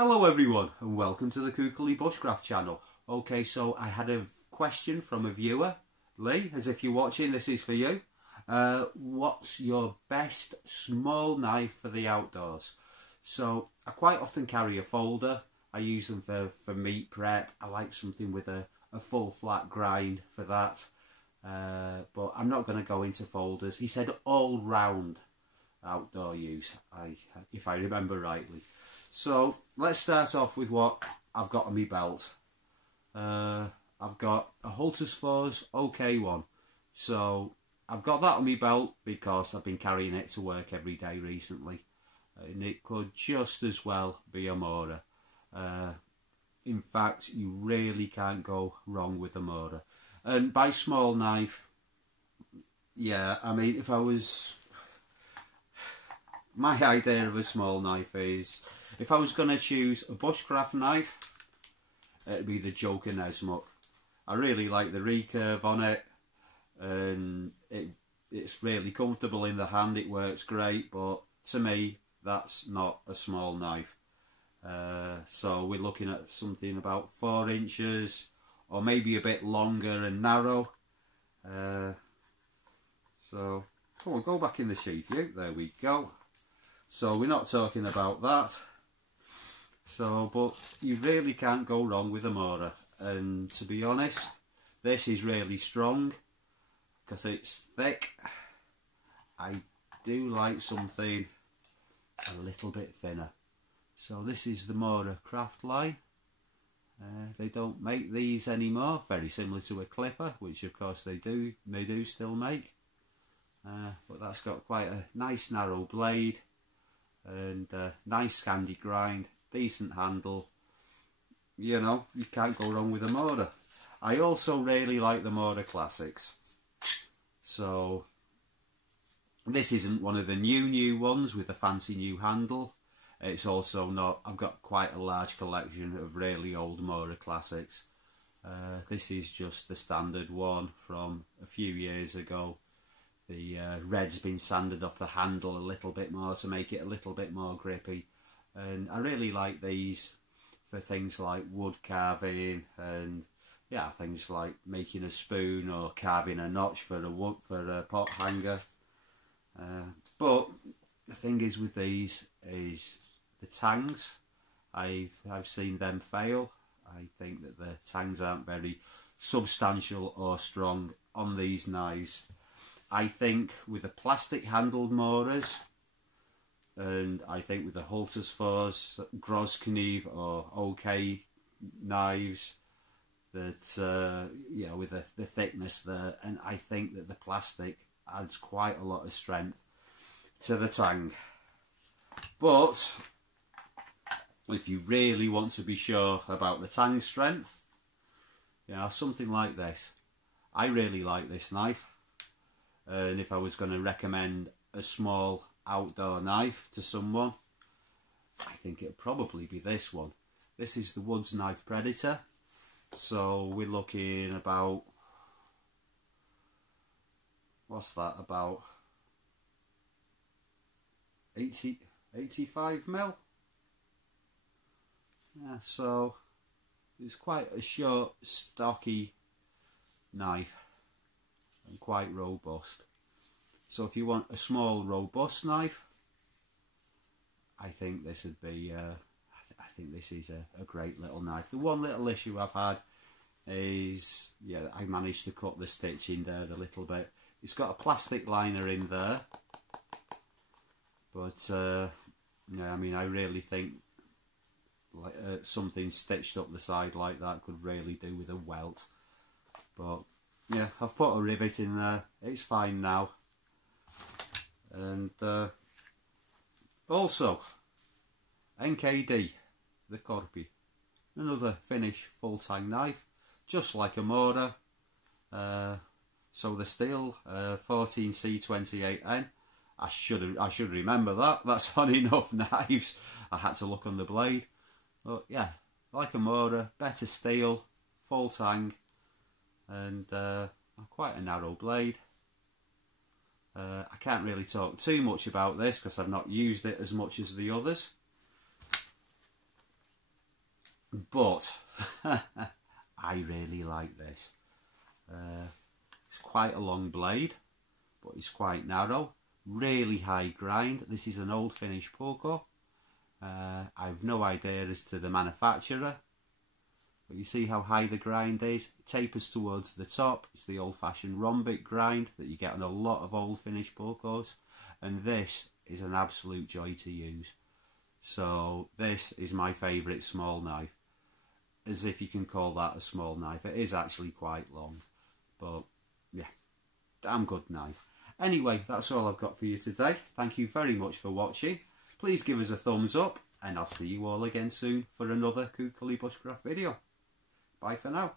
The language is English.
Hello everyone and welcome to the Kukuli Bushcraft channel. Okay, so I had a question from a viewer, Lee, as if you're watching, this is for you. What's your best small knife for the outdoors? So I quite often carry a folder. I use them for meat prep. I like something with a full flat grind for that. But I'm not going to go into folders. He said all round outdoor use, if I remember rightly. So let's start off with what I've got on my belt. I've got a Halters Force OK1. So I've got that on my belt because I've been carrying it to work every day recently. And it could just as well be a Mora. In fact, you really can't go wrong with a Mora. And by small knife, yeah, I mean, if I was... My idea of a small knife is, if I was going to choose a Bushcraft knife, it'd be the Joker Nesmuk. I really like the recurve on it, and it's really comfortable in the hand, it works great, but to me, that's not a small knife. So we're looking at something about 4 inches, or maybe a bit longer and narrow. So, come on, go back in the sheath, you. There we go. So we're not talking about that. So, but you really can't go wrong with a Mora. And to be honest, this is really strong because it's thick. I do like something a little bit thinner. So this is the Motorcraft line. They don't make these anymore. Very similar to a clipper, which of course they do still make. But that's got quite a nice narrow blade and nice Scandi grind, decent handle. You know, you can't go wrong with a Mora. I also really like the Mora Classics. So this isn't one of the new ones with a fancy new handle. It's also not, I've got quite a large collection of really old Mora Classics. This is just the standard one from a few years ago. The red's been sanded off the handle a little bit more to make it a little bit more grippy. And I really like these for things like wood carving and yeah, things like making a spoon or carving a notch for a pot hanger. But the thing is with these is the tangs. I've seen them fail. I think that the tangs aren't very substantial or strong on these knives. I think with the plastic handled Moras, and I think with the Halters Force, Groskniv or OK knives, that you know, with the thickness there, and I think that the plastic adds quite a lot of strength to the tang. But if you really want to be sure about the tang strength, you know, something like this. I really like this knife. And if I was going to recommend a small outdoor knife to someone, I think it'd probably be this one. This is the Woods Knife Predator. So we're looking about, what's that, about 85 mil? Yeah, so it's quite a short, stocky knife. And quite robust. So if you want a small, robust knife, I think this would be. I think this is a great little knife. The one little issue I've had is, yeah, I managed to cut the stitching there a little bit. It's got a plastic liner in there, but yeah, I mean, I really think like something stitched up the side like that could really do with a welt, but. Yeah, I've put a rivet in there, it's fine now. And also, NKD, the Corpi, another Finnish full tang knife, just like a Mora. So the steel, 14C28N, I should remember that, that's on enough knives, I had to look on the blade. But yeah, like a Mora, better steel, full tang. And quite a narrow blade. I can't really talk too much about this because I've not used it as much as the others. but I really like this. It's quite a long blade, but it's quite narrow, really high grind. This is an old finish poker. I've no idea as to the manufacturer, but you see how high the grind is. It tapers towards the top. It's the old-fashioned rhombic grind that you get on a lot of old finish pokers, and this is an absolute joy to use. So this is my favourite small knife, as if you can call that a small knife. It is actually quite long, but yeah, damn good knife. Anyway, that's all I've got for you today. Thank you very much for watching. Please give us a thumbs up, and I'll see you all again soon for another Kukulli Bushcraft video. Bye for now.